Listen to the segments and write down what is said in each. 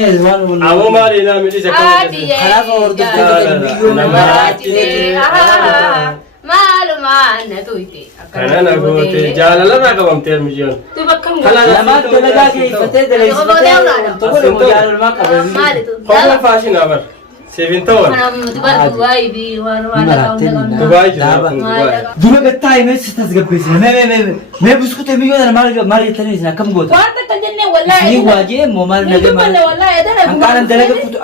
Amo maali na miti sakka. Kanaaf hordoftoota maalumaan na tuyte. Kana na goote jaalala na qabamtee mijoon. Tu bakka mu. Lamaan dalagaa keessatti dalagaa tokko jaalala qabamtee. Maali tu. Hoola faashin abar. Sevintoon. Kana mutu bar Dubai bi waan ta'u. Dubai jira. Dura gattaa imees tasgabbeessina. Mee buskuutee mijoon maal jettanii akkam goota? Waan takka jennee wallahi. Ni waajee moo maal nagee maal? Wallahi edana.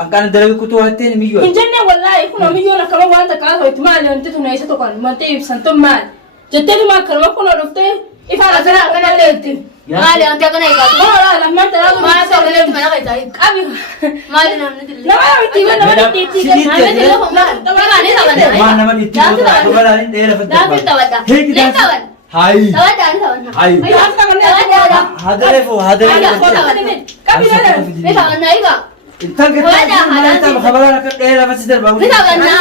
Angkaan dalaga kutu waattee mijoon. Hin jennee wallahi kun mijoon akkama waan takka hoyti maali wanti tun eessa tokkoon mantee ibsan tun maali. Jettee ma kalma kun dhuftee ifaan asira kana leetti. Maali wanti akkana eegaa. Maala lammaan taraa maala soolee mana keessaa qabi. Maali namni dillee. Nama itti nama itti namni dillee maali. Waan nama itti dubaraan dheeraa fayyadamu. Daafii tawadda. Leen tawad. Hai. Tawadda ni tawad. Hai. Tawadda. Hadareefoo hadareefoo. Qabi dhala. Ni tawad na iga. Intan kita khabaraan akka dheeraa fayyadamu darbamu. Ni tawad na.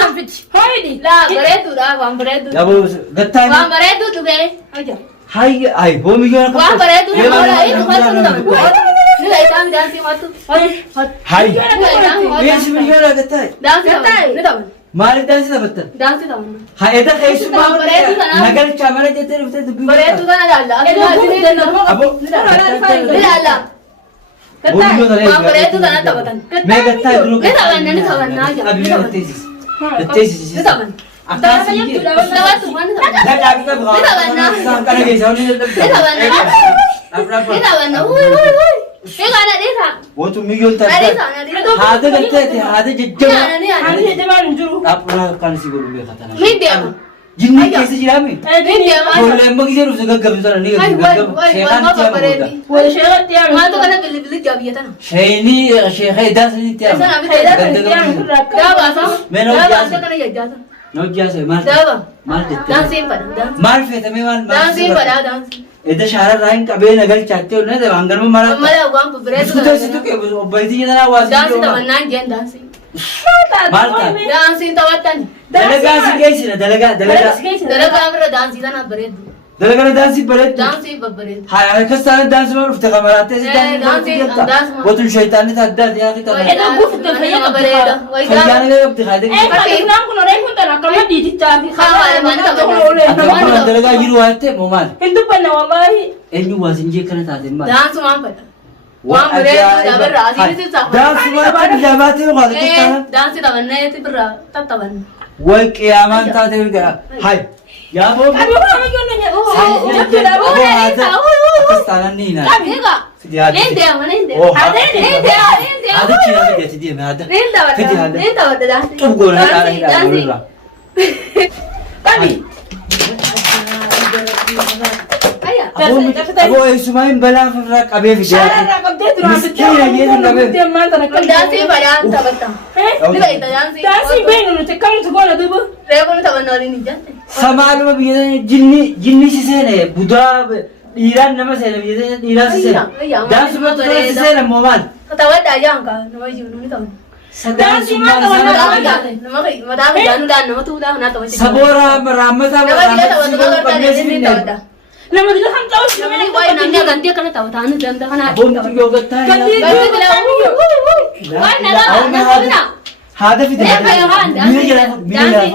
Hoydi. La bareedu da waan bareedu. Yaboo gattaa. Waan bareedu dhugee. Aja. Hai hai boo mijoon akka. Waan bareedu na moola itu fatu tawad. Ni la itam dansi fatu. Hai. Beesi mijoon gattaa. Dansi tawad. Ni tawad. Maaliif daansi taphattan? Dansi tawad. Haa edda keessumaa nagalchaa mana jettee dhuftee dubbii. Bareedu kana laalla. Aboo. Ni laalla. Waan bareedu kana taphatan. Mee gattaa duruu. Ni taphannaa ni taphannaa jira. Abiyyi gatteessis. Gatteessis. Ni taphanna. Akkaas iyyee. Taphatu waan taphatan. Dhaqaafi qabu. Ni taphannaa. Isaan kana keessaa wanni Ni taphannaa. Ni taphannaa. Egaa na dheeraa. Wantu mijoon Na taasisaa. dheeraa na dheeraa. Haada galteeti haada jajjabaa. Ni yaana. Dhaabbanaa kan si godhu beekatan. Ni deema. Jinni keessa jiraami. Ni deema. Ijoollee amma gisee dhufte gaggabu sana ni gaggabu. Sheekaan itti bareedi. hamuudha. Wal sheekatti yaa. Maaltu kana bilibili jabiyyatana. Sheenii sheekaa idaasanii itti hamu. Sana bitee daabasa. Mena Daabasa kana jajjaata. Nojjaase maal Daaba. maal jettee? Daansiin fadha. Daansiin. Maal feetamee maal Daansiin fadha daansiin. edda shaararraa hin qabee nagalchaattee onnee ta'e hanganuma mara. Ammalaa waan bareedu. Iskuteessitu qeebu obboleettii jedhanaa waasii. Daansiin taphannaan jeen daansiin. Maal taate? Daansiin taphattan. Dalagaa si geessina dalagaa. Dalagaa bira daansii tana bareedu. Dalagana daansii bareeddu. Daansii babbareedu. Haa akkas taane daansii maal dhufte kamaraatee si daansii Wotun shayitaanni taaddaati yaa kita. Edda buufte fayyada bareeda. Fayyaana qabdi haadha. Kan kun oree kun tan akkama diidichaa fi haala man Akkuma dalagaa jiru waan ta'e moo maal? Hin dubbanne wallahi. Eenyu waasin jee kana taate maal? Daansumaan fadha. Waan bareedu dabarra asiin isaa. Daansumaan jabaatee maal tattaana? Daansii taphannee birra tattabanna. Wal qiyaamaan taate gara. Hai. Yaa boo. Akkas taanaan ni hinaa. Haada cina fideeti deeme haada. Fidi haada. Xubgoon haadha hidhaa walirraa. Aboo eessumaa hin balaa ofirraa qabee fidee. Miskiina yeetu qabee. Daansii badaan taphatta. Daansii beenu nuti kamtu goona duuba. Reefu nu taphanna waliin hin jette. Samaaluma biyya jinni si seene budaa dhiiraan nama seene biyya dhiiraan si seene. Daansuma si seene moo maal? Taphadhaa jaanka nama jiru ni taphanna. Sadaansummaan saboora raammataa nama dila kan tahu sih namanya wah namanya ganti kan tahu tahan jangan kan ada Bontu yoo gattaa ganti wah nala haada fide miila jala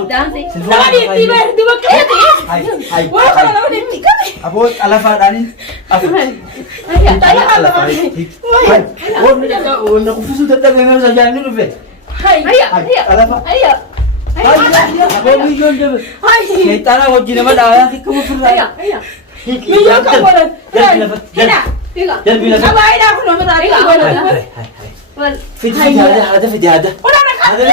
dansi nama di tiba dua kali wah kalau nama di kali aboo xalafaadhaani wonna kufusu dadhabee nama sajaanni dhufe xalafa aboo miijoon debe sheexaanaa wajji nama dhaayaa hikkama firraa Minyak kamu boleh. Tidak. Jalbi lafat. Apa ini aku nama tarik aku boleh. Fidi hada fidi hada. Orang nak hada.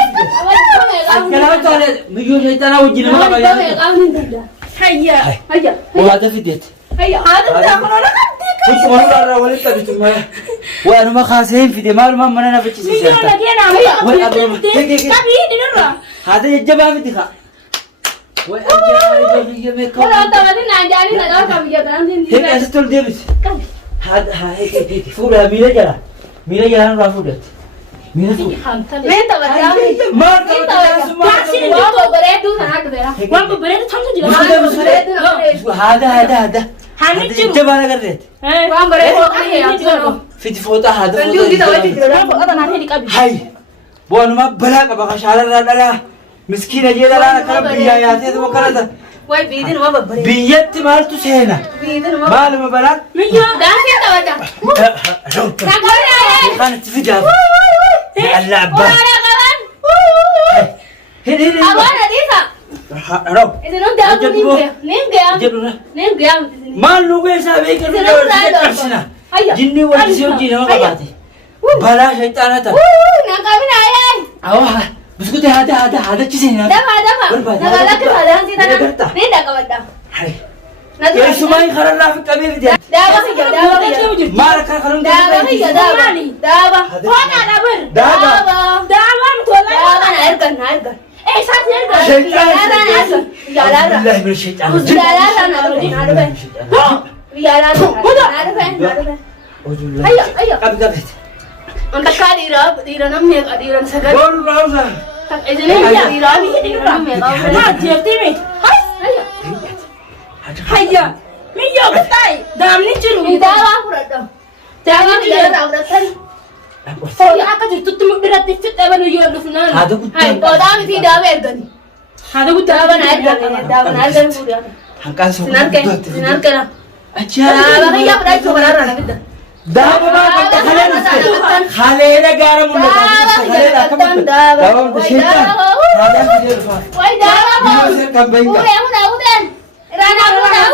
Kenapa tu ada miijoon sheexaanaa wajji nama dhaayaa? Hayya. Hayya. Oo hada fideet. Hayya. Hada aku orang kan tiga. Kutu marraa walitti qabitu mala. Waa numa kaasee fide maaluma mana na faccisiisa. Minyak lagi nak. Hayya. Tapi di nurra. Hada jajjabaa fidi ka. Wai ajaa'ibaa biyya meeqa. Kalau tahu ni nanti nak tahu kami jangan nanti. Hei asitti ol deebisi. Hada fuudha miila jala. Miila jalaan irraa fuudhatti. Miila fuudha. Minta berapa? Maal taphataa summaa. Kasih jauh beredu sana tu berapa? Wan beredu sampai jelas. Hada. Hada jajjabaa agarreeti. Wan beredu kami yang fiti fooxaa haadha Kan diundi tahu itu fooxaa. tidak apa nanti di kabin. Hai, bu'aanuma balaa qaba ka shaararraa dhalaa. Miskiina jee dhalaa kana biyyaa yaatee tuma kanata. Wai bidin mau berberi. Biyyatti maaltu seena? Bidin mau. Maaluma balaan? Mio, dah kita ada. Nak boleh. Kanatti fidaa. Allah abbaa. Orang kawan. Hidhi. Abang ada di sana. Rob. Itu nanti aku ninggam. Jedhuna. Ninggam. Maal nugee isaa beekan Siree isaa qabsina. Ayya. Jinni wajjisi hojii nama qabaate. Balaa shayxaana ta'a. Nak kami ayah. Awwa biskuutee haadachi seenaa. Dafa. Nak ada kita nanti tanah. Ni dah kawan dah. Hai. Nanti. Keessumaa kararraa fi qabee fide. Dafa ya. Maal akka kanuun Dafa ya dafa. Dafa. Kona dabar. Dafa. Dafa mutolak. Dafa nairkan. Saat nairkan. Shayxaan. Yalara. Billahi min shayxaan. Yalara naruba. Yalara. Ayo. Qabi. Untuk dira namnya dira segar. Boru rausa. Ini dira namnya. Nah, jadi mi. Ayo. Hayya. Miyo betai. Dam ni ciru. Dawa purada. Dawa dia rawatan. Oh, aku jadi tutup berat fit apa nu yo dufnan. Haada guddaa. Hai, kau dah mesti dawa ergani. Hada guddaa dawa nairgani pura. Hanqaan sun Sinar kena. Ajaa. Dawa kaya pada coba rara kita. Daaba maa qabda kalee dhufte. Haleela gaara mul'ata. Haleela akkamitti? Daaba mul'ata shayxaan. Haadhaan fidee dhufaa. Wai dawa. Biyyoo seer kan bahinga. Udah. Rana udah.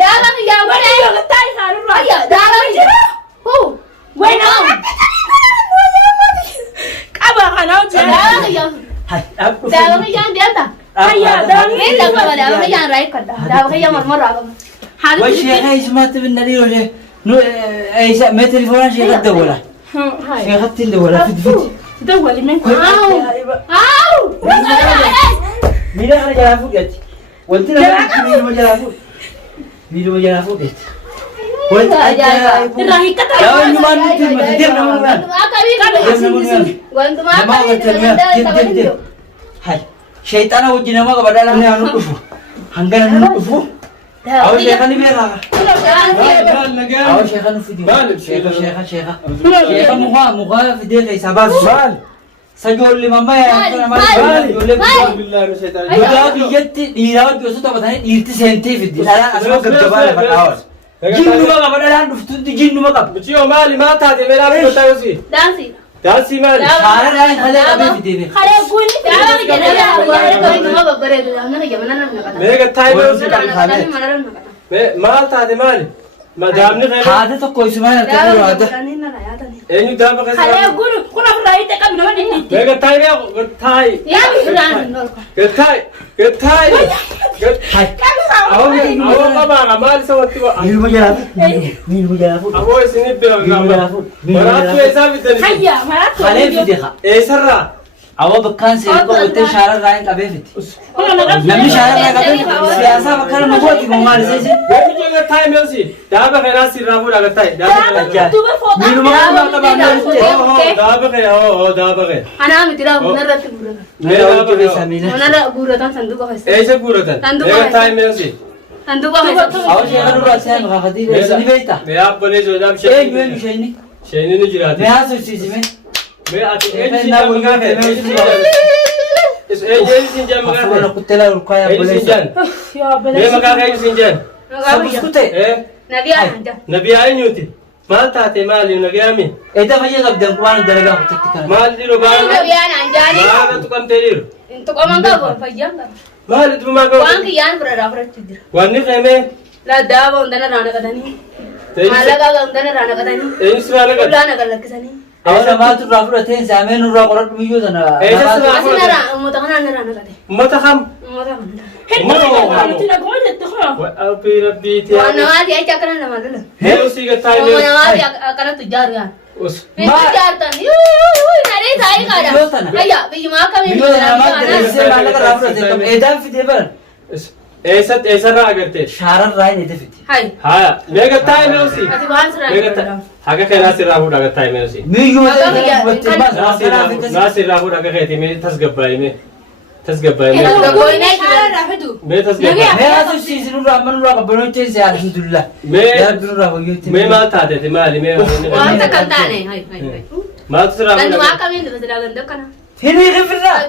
Dawa kaya mana? Yo betai harus. Ayo, dawa kaya. Bueno. Kaba kana ujian. Dawa kaya. Hai, aku Dawa kaya dia tak. Ayah, dawa ni tak kaba dawa kaya rai kada. Dawa kaya marmar agam. Wai sheekha ismaatti bin nadii roje. Nu aysa mee telefoona sheekha dawwala. Sheekhatti dawwala fid. Dawwali men. Au. Miidha kana jalaa fuudhati. Wanti nama miidhuma jalaa fuudh. Miidhuma jalaa fuudhati. Wanti ajaa'iba. Rahi kata. Dawa nyumaan nuti himate deemna munumaan. Namaa wajjin deem. Hai, shayxaana wajjin nama qaba dhalaa nu dhufu. Hangana nu dhufu. Awo sheekha ni beekaa. Awo sheekha nu fidi. Sheekha. Sheekha mukaa fidee keessaa baasu. Sajoolli mammaa yaa'aa maal? Budaa biyyatti dhiiraa wajjin osoo taphatanii dhiirti seentee fiddi. Dhalaan asuma gaggabaa lafa dhaawwas. Jinnuma qaba dhalaan dhuftutti jinnuma qaba. Muciyo maali maa taate meelaa fi gotaa yosi. Dansi. Dansii maali. Haala dhalaan haala qabee fidee beekaa. Kare kuni. Dawa kaya dawa cuma berberi tu. Mana kaya mana nak. Meeqa taa'ee yosi. Mana. Maal taate maali. Madaamni khayri. Haada tokko isumaan harka jiru haada. Eenyu daaba Kare keessa. kuni. Kuna fudai tekam nama di. Meeqa taa'ee meeqa gattaa'e. Ya bilang. Gattaa'e. Hai. Awoo qabaara maal isa wanti waa. Miiluma jalaa fuudh. Miiluma jalaa fuudh. Awoo isinii bira gaama. Maraattuu eessaa fidanii. Hayya maratu. Halee fidee haa. Eessarraa. Awwa bakkaan seera qabattee shaararraa hin qabee fiddi. Kuna nak. Namni shaararraa qabee siyaasaa bakka nama gooti moo maal isa isin? Weemijoo gattaa'e meelsi. Daaba kanaa sirraa fuudha gattaa'e. Daaba kanaa. Miiluma kanaa qabaa maal Daaba kee daaba kee. Anak mesti dah benar rati guratan. Mee daaba kee. miila. Mana guratan sandu kau hasi. Eessa guuratan? Sanduuqa Mee gattaa'e meelsi. Sandu kau hasi. Awwa sheekha nurraa seen kakaatii beeksisa ni beektaa? Mee abbolee soodaa Eenyu eenyu isheenni? Sheenii ni jiraate. Mee haasofsiisime? Mee ati eenyu siin jaan maqaa kee? Eenyu siin jaan maqaa Hafuura kee? kutteelaa urkaayaa Eenyu siin boleessa. jaan? Ya Mee maqaa kee eenyu siin jaan? Sabbus kuttee? Nabi anda. Nabiyaa eenyuuti? Maal taate maali nagayaami? Edaa fayyee qabdan waan dalagaa kuttatti kana. Maal dhiiroo baala? Nabi anda ni. Baala tuqamtee dhiiru? Untuk orang kau fayam kan. Maal dhumaa qabu? Wan kian berada tidur. Wanni qeemee? La dawa undana rana katani. Malaga undana rana katani. Eenyu siraa laga? Ulana kalak kisani. Awwa maatu irraa fudhateen saameen nurraa qoradhu biyyoo sana. Eessa siraa Masih nara, umutkan nara rana katani. Ummata kam? Umutkan. Rabbii rabbiiti. Wana wadi aja kana nama dulu. Mee usii gattaa'e Wana mee? wadi kana tujar kan. Us. Tujar tan. Nari saya kada. Biyyoo tana? Ayya, biji makan ini. Biyyoo sana maatti deebisee maallaqa irraa fudhatee qabu. Edaan fidee bara. Eessarraa agarte? Shaararraa hin edee fidee. Hai. Haa, mee gattaa'e mee usii? Ati waan sirraa Mee gattaa'e? Haga kanaa sirraa fuudha gattaa'e mee usii? Miyyoo Maqaa ta'e biyya- hubattee baas waan kanaa fi Naa sirraa fuudha akka keeti mee tasgabbaa'e mee? tasgabbaa'e. Mee tasgabbaa'e. Mee asubsiisin nurraa amma nurraa qabbanootee si alhamdulillah. Yaabbi nurraa wayyooti. Mee maal taateeti maali mee wanta kan taane maaltu siraa kan waa kamiin dhufe daa ganda kana Hini rifirraa.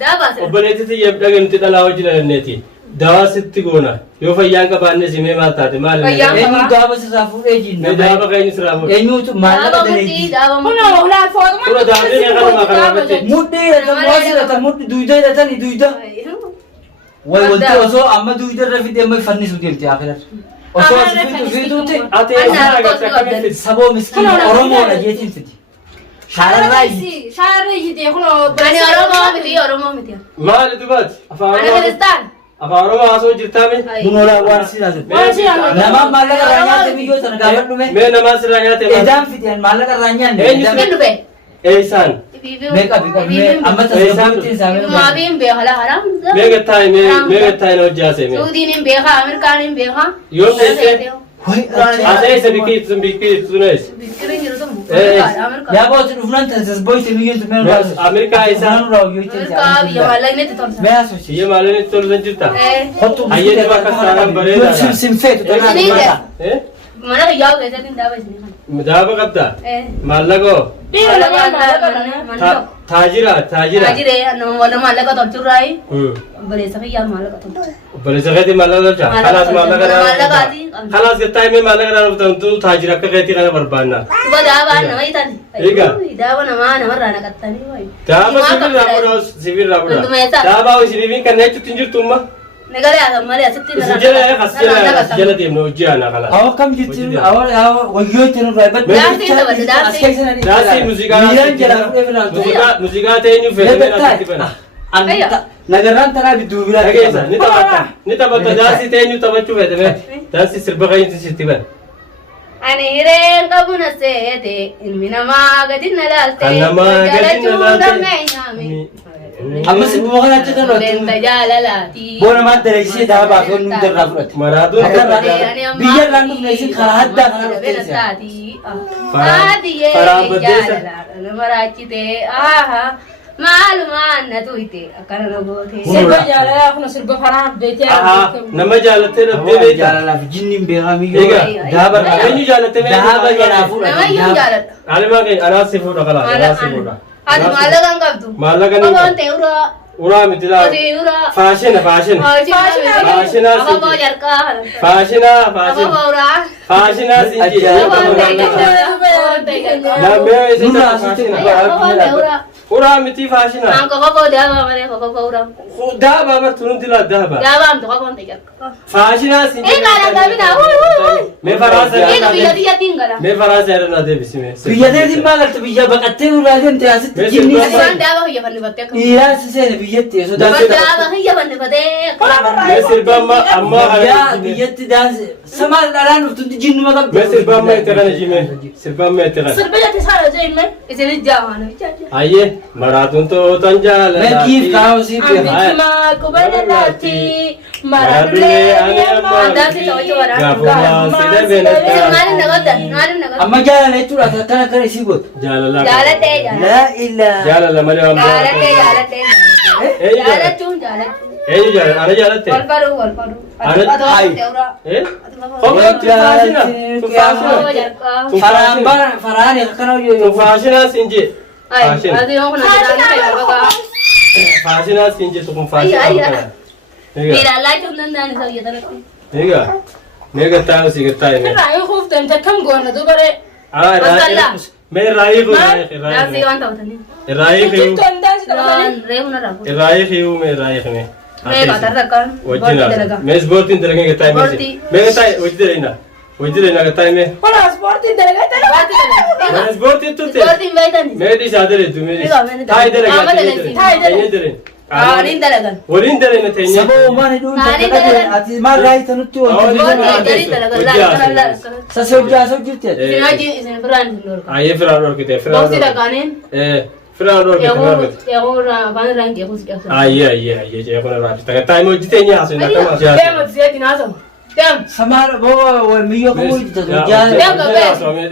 daaba obboleettitti dhagamti dhalaa wajjin alanneeti. Dawaa sitti goona yoo fayyaan qabaanne si mee maal taate maali? Eenyu gaaba sirraa fuudhee jinna. Mee daaba keenyu siraa fuudhe. Eenyuutu maallaqa daleetii. Kura daabee kanuma kanaafatti. Mudhii hidhatan waas hidhatan mudhii duyda hidhatanii duyda. Way wanti osoo amma duyda irra fidee amma fannisu deemte akhirat. Osoo as fiituuti. Ati eessa agartee akkamitti fiddi? Saboo miskiina Oromoodha jeetiin fidi. Shaararraa oromoo miti Maali dubaati? ana Kiristaan Afaan Oromoo haasoo jirtaame? Bunoola waan siidhaatu. Namaan maallaqa irraa nyaate biyyoo sana gaafa dhume. Mee namaa sirraa nyaate maal? Edaan fideen maallaqa irraa nyaanne. hin dhufe Eessaan? Mee qabi mee amma tasgabbuutiin isaa mee maabiin beekala haram Mee gattaa'e na hojjaase mee? Suudiin hin beeka Ameerikaan hin beeka Yoo teessee? Asee isa biqiltuu tunees? biskiriin jiru sun yaa booti dhufnan tasgabbuutiin biyyoon tumeen baasu. Ameerikaa isaa? Nurraa wayyooti Ameerikaa biyya maallaqneetti tolsa mee asoosi. Biyya maallaqneetti tolsan jirta? Kottu Hayyee bakka saaraan bareedaadha. Simfeetu tanaa mata. mana hiyyaa'u keessatti hin daaba isin Daaba qabda? Maallaqoo? Taajira. Taajiree wala maallaqa tolchurraayi obboleessa kiyyaa maallaqa tolcha Obboleessa keetii maallaqa tolcha? Kalaas maallaqa maallaqaati Kalaas gattaa'e mee maallaqa dhaan bitamtu taajira akka keetii kana barbaanna. Kuba daabaan nama hitan Egaa? daaba namarraa naqattanii wayi Daaba sibiirraa fuudha. Daaba isiniifin kan jechuutti hin jirtumma? Negara yaa malee asitti Isin jala deemne hojii aanaa kalaas. Awa kam jirti awa wayyooti nurraa Daasii muuziqaa ta'eenyu fedhameen asitti bana. Nagarraan tanaa bidduu biraa Dhageessa ni taphatta daasii ta'eenyu taphachuu fedhamee daasii sirba qayyinti sitti bana. Ani hireen qabu na seete ilmi namaa gadi na laalte Kan namaa gadi na laalte. Amma si bu'aa kana achi kan Leenta jaalalaati boona maan daleessee daabaa fi onnuu darraa fudhate. Maraatuun Biyya irraan dhufne isin karaa addaa kana dhufteessa. Maraachite maalumaan na tuyte akkana na goote Sirba jaalalaa kun sirba faraa beekee nama jaalattee dhabdee beektaa. Jaalalaaf jinniin beekamiyyoo Egaa daaba eenyu jaalattee daaba jalaa fudhate. namayyuu jaaladha Alimaa keenya anaas si fuudha kalaas anaas si fuudha. ati maallaqa hin qabdu Maallaqa ni Abaan ta'e uraa uraa miti laa ati uraa faashina ababoo jarqaa faashina ababoo uraa faashina sinji ababoo ta'e lamee isa Nurraa asitti ababoo ta'e uraa uraa miti faashina Ang kokoko daaba malee kokoko uraa daaba bartu nuti laa daaba daaba amtu kokon ta'e jarqaa faashina sinji kaala gaabina mee faraasa biyya biyyattiin gala mee faraasa irra naa deebisi mee biyya deetiin maal galtu biyya baqattee nurraa deemte asitti jinni Waan daaba hiyyafannifattee akka dhiiraa si seene biyyatti osoo daansi daaba hiyyafannifatee mee sirba amma biyyatti daansi samaa dharaan dhuftutti jinnuma qabdi. mee sirba amma itti kana jime sirba amma itti kana sirba jate saala jeemme isin jaamaana bichaachuu hayyee maraatuun tootan Mekiif jaalala kaa'u siif Ambitimaa kubadadaati maradulee ani amma Daansi taphachuu waraana gaafuma si darbee Isin natti maaliif nagaddan maaliif nagaddan amma jaalala jechuudha akkana akkana isii gootu. jaalala jaaladhee Laa ilaa. jaalala malee waan jaaladhee Eenyu jaalachuun jaalachuu eenyu jaalala ana jaalatte wal faduu Ana- Kophaatti faashina tun faashina Faraan akkana tun faashina sinje faashina sinje tun faashina egaa mee gattaa si gattaa mee irraa yoo kuuftan takkam goona dubaree mee raayii kiyuu jirtoon daansi taphatanii raayii kiyuu mee raayii kiyuu wajjina mee ispoortiin dalagee gattaa mee gattaa hojii dalaginaa hojii dalaginaa gattaa mee kun ispoortiin dalagatee mee ispoortiin tutte mee dhiisaa daleetu mee taa'ii dalagaa waliin dalagna teenya Saba uumaan hidhuun takka ati maal raayita nutti sase hojjete. ayyee firaan dhorkite firaan dhorkite ayyee ceekuna raafita gattaa hojii teenya haasoo Dem. Samar bawa miyo kamu itu Ya, jalan. Dem gabe.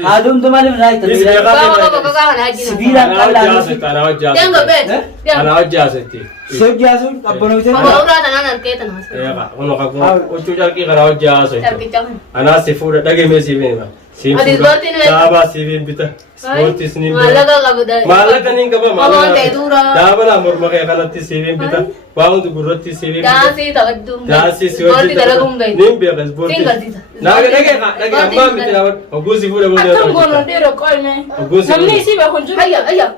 Adum tu malam naik tapi. Is ya Bawa ka bawa kau haji. Sembilan kali ana lagi. wajja ana wajja Dem gabe. Dem. ana wajja setti Sejak jasun apa nama itu? Bawa urat anak ke tanah. ya ka ono ka ko ochu jarki kana wajja setti Tapi jangan. ana sifura dage me sivin ma Adi sporti ne. daba sivin bita sporti sini Malaga kabu dah. malaga nin kaba Bawa malaga te dura. daba na mur maka kana ti sivin bita baundu gurati sivin Dasi tak dum. dasi Sporti dah lagu mbai. nim be ka sporti Tinggal di sana. naga dage amma miti na ogu sifura mo Akan gono dero koi me. Ogun Namni si ba kun juru. Ayah ayah.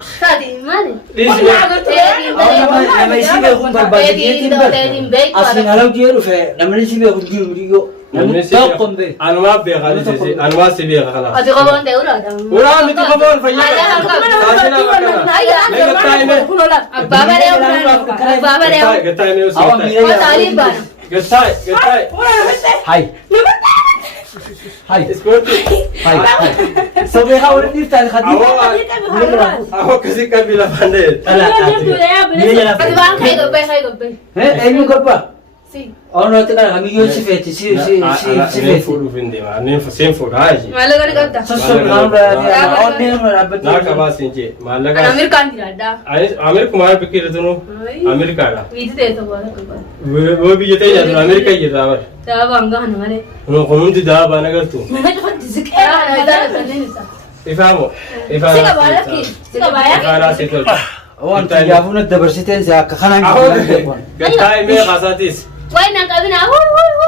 Tadi mana? Lisi Nama isi be kun berbagi dia timber. Asli ngalau dia tu fe. Nama isi be kun jiru dia. Nama tahu kombe. anwa be kali sisi anwa sibi ka kala Adi kau bawa te urat. ura mi tu kabon fa ya Baba dia urat. Baba dia. gatai me usi Awak mila Kau ya. tali ban. gatai Hai. Hai. sporti Hai. Sobe kau udah niftar khadi. awo kasi kabila pande Mila jalan. Adi bang kai gobe kai gobe. Ini apa? Si. Oh no, tu kan kami yo si feti si feti. furu finde ma ne fa sem furu haji Malaga ni kata. Sosok kau dah on ni rabat. na ka ba sinje malaga Amir kan tidak ada. amir kumar pikir tunu amir ka da Itu deh tu boleh kau. wo bi jete ya amir ka yi da bar Tahu bangga hanu mana? no komun ti da ba na gar tu Ah, itu ada ni ni. ifamo Sika bala ki. Sika baya. ifara situl Oh, anti ya pun ada bersiten saya kekanan. gatai me kasatis Why nak kau nak?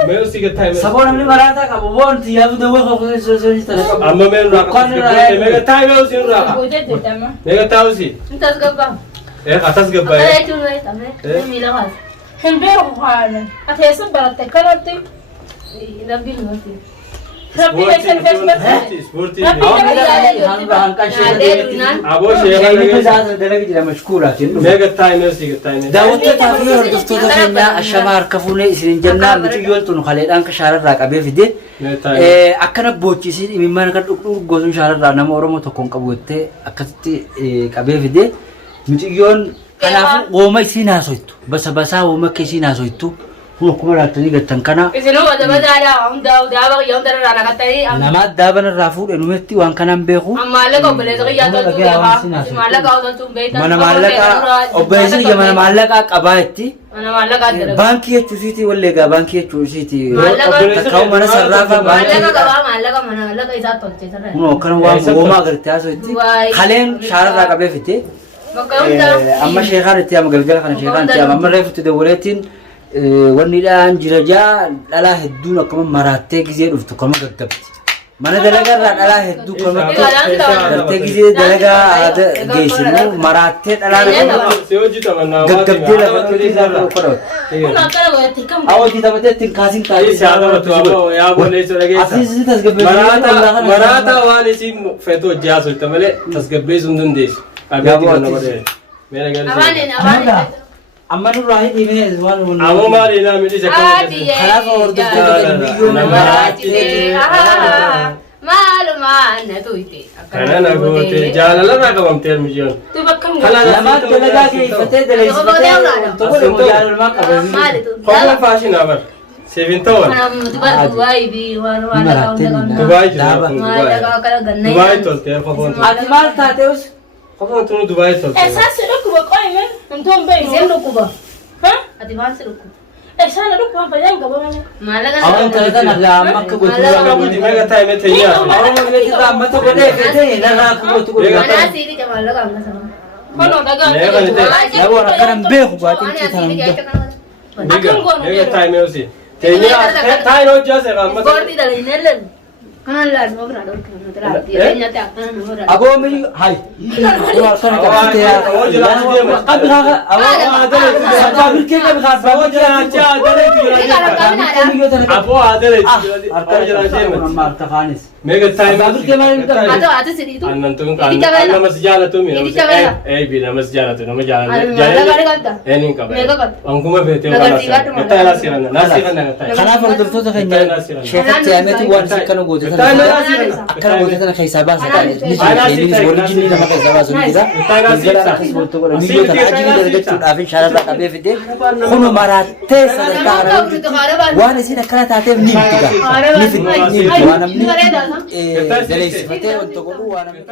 me usi gatai me Sabon amni marata ka bobo anti ya pun dewa kau so kita. amma me ra ka me gatai me usi ra Bude de tama. me gatai usi Entah kau. atas gaba Ada itu ni tamai. Ini lawas. Hembe ko hana. Atesa barate karate. Rabbi ngerti. Rabbi le sen fes barate. sporti Awak ni dah han kan Ada saya. tunan. abo Ini shega dah ada lagi tidak mashkura sih. me gatai me usi gatai me Daud tu tak boleh orang tu kena ashamar kafune isirin janna mitu yol tu khalid an ka sharar ra kabe fide. me tai Akana bochi si imman kan duk gozun sharar ra nama oromo to kon kabote akati kabe fide. Mitu yon kana goma isina soitu. Basa goma kisina soitu. Kuma ratani gatan kana. Isino wajah ada. Dah bagi yang terus anak kata ini. Nama daban rafu enumetti wan kanan beku. Amala kau boleh sekali ya tu ya pak. Amala kau tu beta. Mana malaka obesi ke mana malaka qabaiti. Mana malaka ada. Banki ya chusiti wallega banki ya chusiti. Malaka Kau mana sarrafa banki. Malaka kau malaka mana malaka isat tu cesar. No kan wa goma agarti aso itti. Khalen shara ra qabe fiti. Amma sheekhan itti am galgal kan sheekhan itti amma refutu de walatin wanni daan jiraja dala hedduu akkama marattee gizee dhuftu kama gaggabti. Mana dalagaa irraa dhalaa hedduu kama gartee gizee dalagaa geessinu marattee dhalaa se hojii taphannaa gaggabdee lafa isaa kodhawte. Kuna kala goyate kam. Awwa hojii taphatee ittiin kaasiin kaasii isaa taphatu ammoo yaa boleessoo dhageessa asiin maraataa waan isiin feetu hojii haasofte malee tasgabbeessuu hin dandeessu qabeetti kan nama ta'e meera galii amma nurraa hidhimee waan ammoo maali naa midhisa kanaaf hordoftoota biyyoon Maalumaan tuite. kana na goote jaalalarraa qabamteer mijoon Tu bakkam lamaat dalagaa keeyfatee daleessifatee tokko dhimmo jaalalumaa qabanii Maali tu? kophaa faashinaa bar seefintawan Kanam tubar Dubai bi wan wan Dubaay jira kun Maala Dubaay kau kalau ganai. Dubaay toltee kophoon ati maal taateus kophoon tunu Dubaay toltee Esas lu ku koy men. Antum be. Isen luku ba? Ha? Ati ban si luku. Esa lu ku pa yang gabo men. Maala kan. awan talaga naglamak ka Akka gotu buji meeqa taa'e mee teenyaa awan beeti amma tokko dheefete narraa ka gotu Mana sih di maala kan sama. Kono daga. Lagu anak kanan beku buatin Mana kita sih di nambah. kaita kan. meeqa taa'e mee usi teenyaa taa'e hojii haasee qaamma Gordi dalam ini len. Kanan lan mau berada kan terhati. Dia nyata kan mau berada. Abo mili hai. Awan kana ka fite ya. Qabi khaga awan sabir ke qabi khaga Aboo jira jaa dalee Ini kalau kami ada. aboo aadaa arkan jira jeema marta khanis. Mega time. Baabur kee maaliif qabda? Atau ati siditu. Annan tun Idi kabela. nama sejala tu mi. Idi kabela. Bi nama sejala tu nama jala. Malah kali kata. Enin kabela. Mega kata. Angkuma bete Naga wala. tiga tu mana? Kita nasiran. Nasiran kata. Kanaaf hordoftoota keenya sheekatti aannetti waan isin kana goote kana goote sana keessaa baasa ta'anii ni warri jinnii nama keessaa baasu ni jira. Galgala akkas gootoo godha ni goota ajjii dargachuudhaaf shaararraa qabee fidee kunu marattee sadarkaa haramutti waan isin akkana taateef ni fida ni fida waan namni daleessifatee wanta godhu waan namni